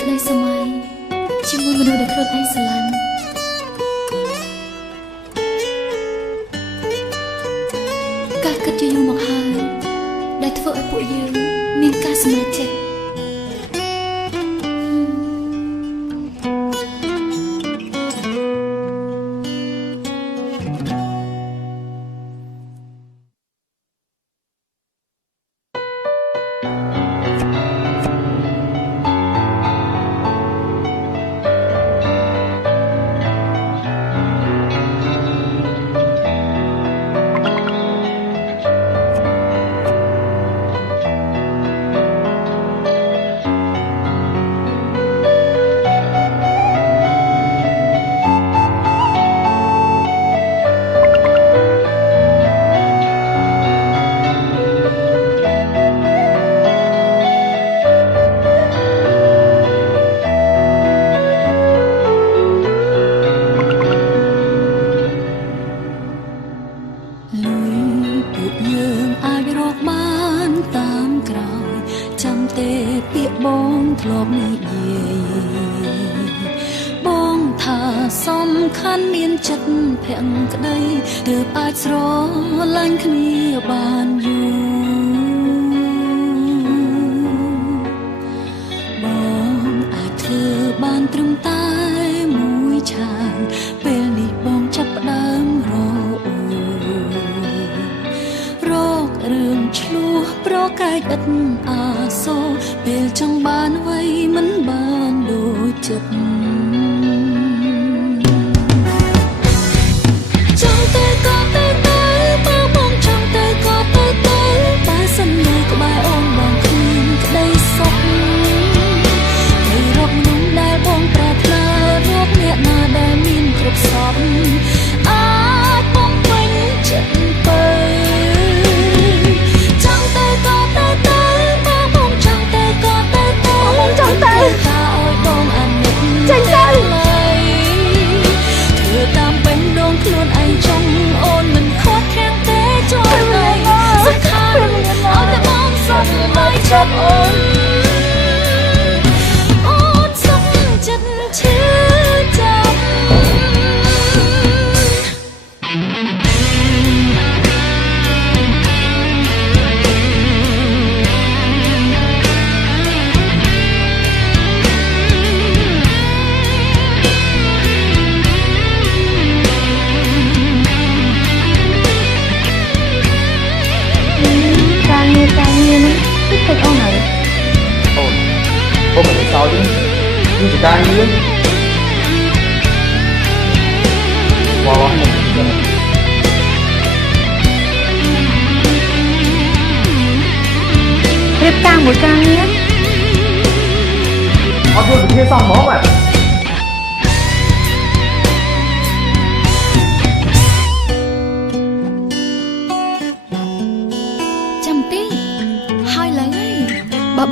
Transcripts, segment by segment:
ក្តីសម័យជាមួយមនុស្សដែលខ្លួនឯងស្រឡាញ់ការគិតជាយូរមកហើយដែលធ្វើឲ្យពួកយើងមានការសម្រេចចិត្ត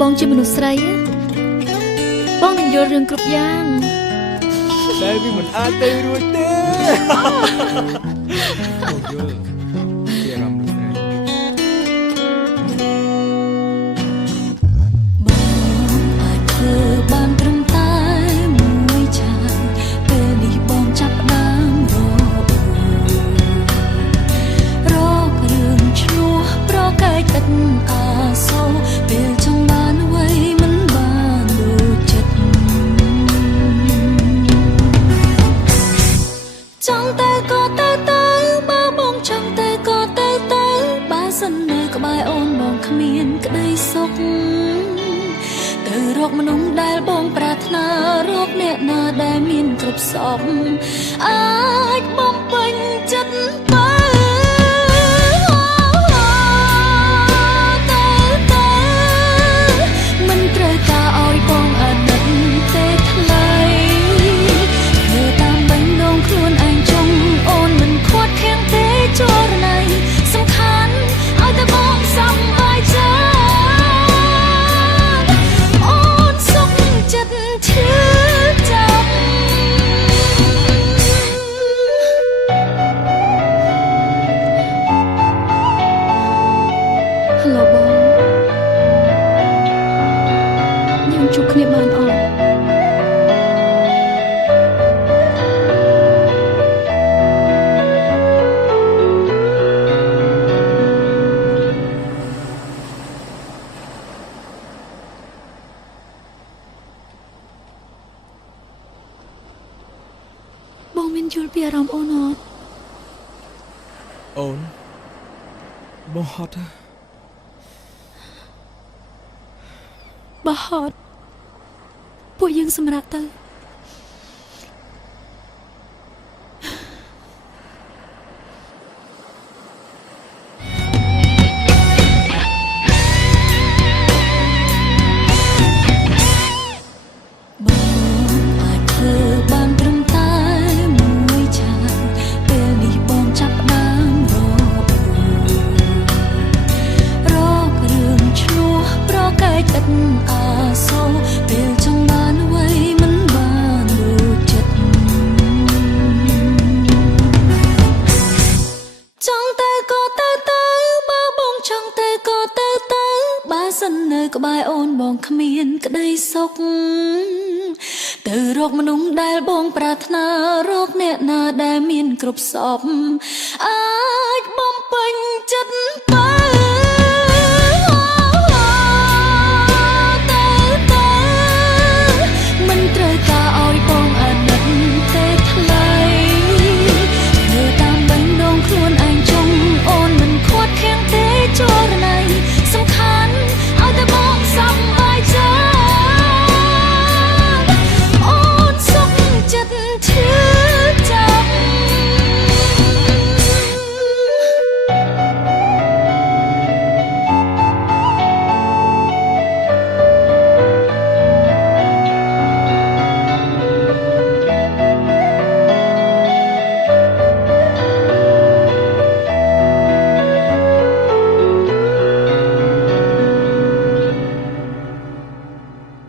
បងជាមនុស្សស្រីបងនឹងយល់រឿងគ្រប់យ៉ាងតែវាមិនអាចទៅរួចទេបងយល់ជាអារម្មណ៍នោះបងអាចធ្វើបានត្រឹមតែមួយចានពេលនេះបងចាប់ផ្ដើមរករឿងឆ្លោះប្រកែកឥតអាសូរពេលចង់បានអ្វីមិនបានដូចចិត្តចង់ទៅក៏ទៅបើបងចង់ទៅក៏ទៅបើសិននៅក្បែរអូនបងគ្មានក្តីសុខទៅរកមនុស្សដែលបងប្រាថ្នារកអ្នកណាដែលមានគ្រប់សពអាចបំពេញចិត្តជួបគ្នាបានអត់ យល់ពីអារម្មណ៍អូនអត់ អូនបងហត់ បើហត់ពួកយើងសម្រាប់ទៅ អាចធ្វើបានត្រឹមតែមួយឆានពេលនេះបងចាប់ផ្ដើមរករឿងឈ្លោះប្រកែកឥតអាសូរពេលចង់បានអ្វីមិនបានដូចចិត្តចង់ទៅក៏ទៅបើបងចង់ទៅក៏ទៅបើសិននៅក្បែរអូនបងគ្មានក្តីសុខទៅរកមនុស្សដែលបងប្រាថ្នារកអ្នកណាដែលមានគ្រប់សពអាចបំ